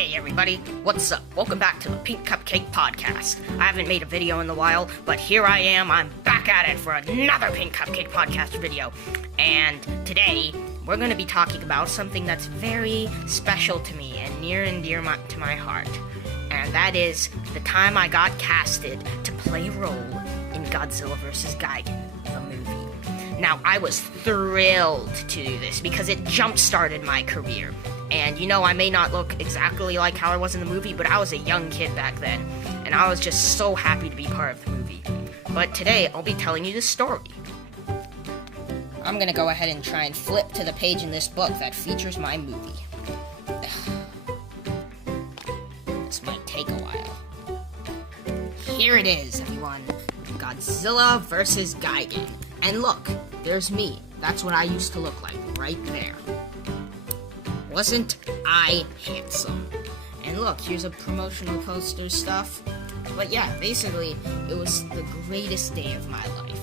Hey everybody, what's up? Welcome back to the Pink Cupcake Podcast. I haven't made a video in a while, but here I am, I'm back at it for another Pink Cupcake Podcast video. And today, we're going to be talking about something that's very special to me and near and dear to my heart. And that is the time I got casted to play a role in Godzilla vs. Gigan, the movie. Now, I was thrilled to do this because it jump-started my career. And, I may not look exactly like how I was in the movie, but I was a young kid back then, and I was just so happy to be part of the movie. But today, I'll be telling you the story. I'm gonna go ahead and try and flip to the page in this book that features my movie. This might take a while. Here it is, everyone. Godzilla vs. Gigan. And look, there's me. That's what I used to look like, right there. Wasn't I handsome? And look, here's a promotional poster stuff. But yeah, basically, it was the greatest day of my life.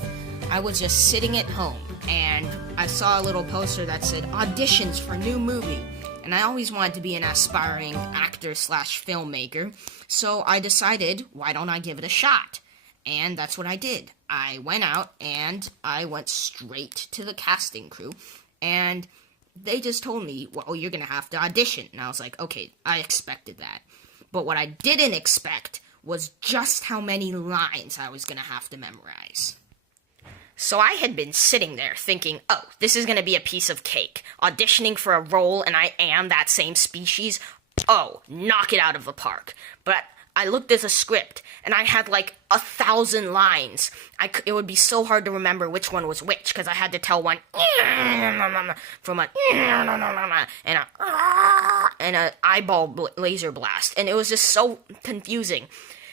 I was just sitting at home, and I saw a little poster that said, auditions for new movie. And I always wanted to be an aspiring actor/filmmaker, so I decided, why don't I give it a shot? And that's what I did. I went out, and I went straight to the casting crew, and they just told me, well, you're gonna have to audition. And I was like, okay, I expected that. But what I didn't expect was just how many lines I was gonna have to memorize. So I had been sitting there thinking, oh, this is gonna be a piece of cake. Auditioning for a role and I am that same species. Oh, knock it out of the park. But I looked at the script, and I had like 1,000 lines. It would be so hard to remember which one was which, because I had to tell one from a and an eyeball laser blast, and it was just so confusing.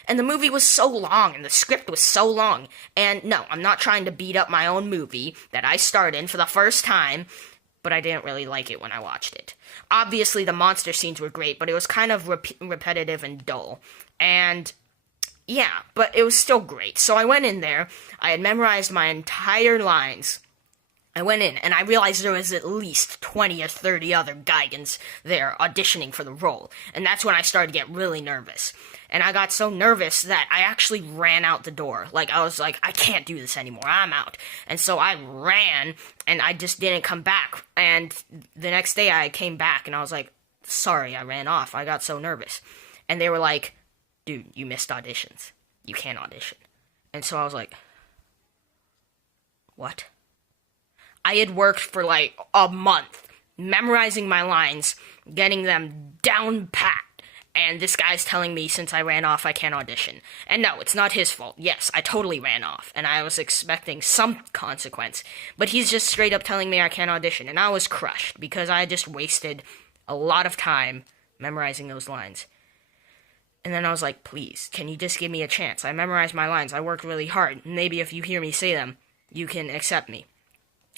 And the movie was so long, and the script was so long. And no, I'm not trying to beat up my own movie that I starred in for the first time, but I didn't really like it when I watched it. Obviously, the monster scenes were great, but it was kind of repetitive and dull. And yeah, but it was still great. So I went in there, I had memorized my entire lines. I went in, and I realized there was at least 20 or 30 other Gigans there auditioning for the role. And that's when I started to get really nervous. And I got so nervous that I actually ran out the door. I was like, I can't do this anymore, I'm out. And so I ran, and I just didn't come back. And the next day I came back, and I was like, sorry, I ran off, I got so nervous. And they were like, dude, you missed auditions. You can't audition. And so I was like, what? I had worked for a month, memorizing my lines, getting them down pat, and this guy's telling me since I ran off I can't audition. And no, it's not his fault. Yes, I totally ran off, and I was expecting some consequence, but he's just straight up telling me I can't audition, and I was crushed, because I just wasted a lot of time memorizing those lines. And then I was like, please, can you just give me a chance? I memorized my lines, I worked really hard, maybe if you hear me say them, you can accept me.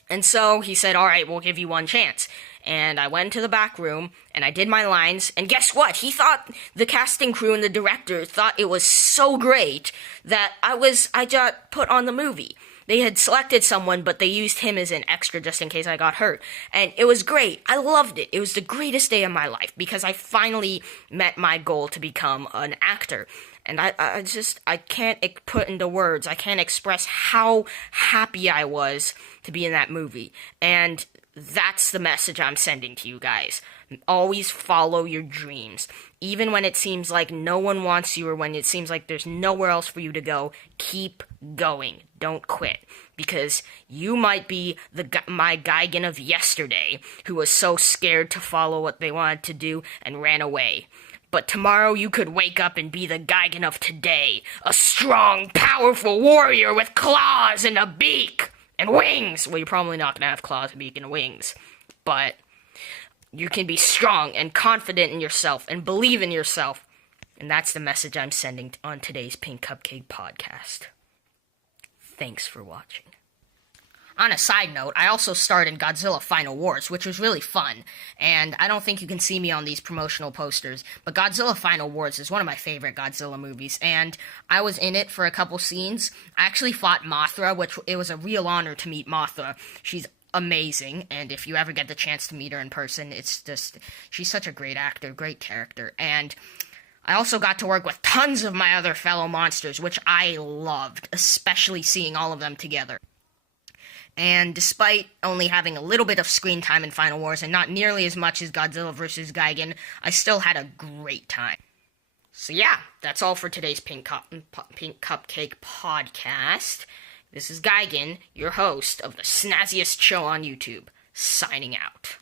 And so he said, alright, we'll give you one chance. And I went to the back room, and I did my lines, and guess what? The casting crew and the director thought it was so great that I got put on the movie. They had selected someone, but they used him as an extra just in case I got hurt. And it was great. I loved it. It was the greatest day of my life, because I finally met my goal to become an actor. And I can't put into words, I can't express how happy I was to be in that movie. And that's the message I'm sending to you guys. Always follow your dreams. Even when it seems like no one wants you, or when it seems like there's nowhere else for you to go, keep going. Don't quit. Because you might be my Gigan of yesterday, who was so scared to follow what they wanted to do and ran away. But tomorrow you could wake up and be the Gigan of today. A strong, powerful warrior with claws and a beak and wings. Well, you're probably not going to have claws, a beak, and wings. But you can be strong and confident in yourself and believe in yourself. And that's the message I'm sending on today's Pink Cupcake Podcast. Thanks for watching. On a side note, I also starred in Godzilla Final Wars, which was really fun, and I don't think you can see me on these promotional posters, but Godzilla Final Wars is one of my favorite Godzilla movies, and I was in it for a couple scenes. I actually fought Mothra, which it was a real honor to meet Mothra. She's amazing, and if you ever get the chance to meet her in person, it's just, she's such a great actor, great character. And I also got to work with tons of my other fellow monsters, which I loved, especially seeing all of them together. And despite only having a little bit of screen time in Final Wars and not nearly as much as Godzilla vs. Gigan, I still had a great time. So yeah, that's all for today's Pink Cupcake podcast. This is Gigan, your host of the snazziest show on YouTube, signing out.